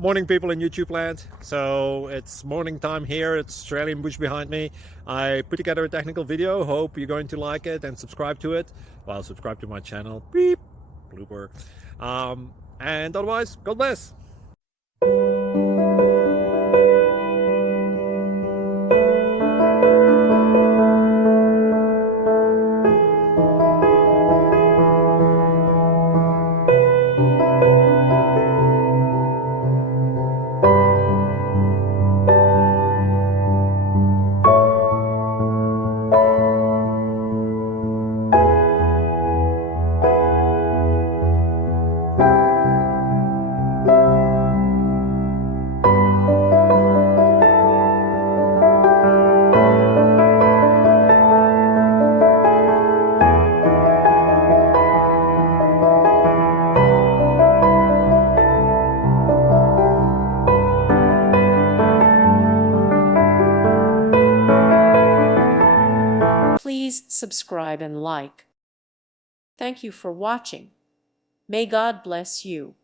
Morning, people in YouTube land. So it's morning time here. It's Australian bush behind me. I put together a technical video. Hope you're going to like it and subscribe to it. Well, subscribe to my channel. Beep, blooper. And otherwise, God bless. Please subscribe and like. Thank you for watching. May God bless you.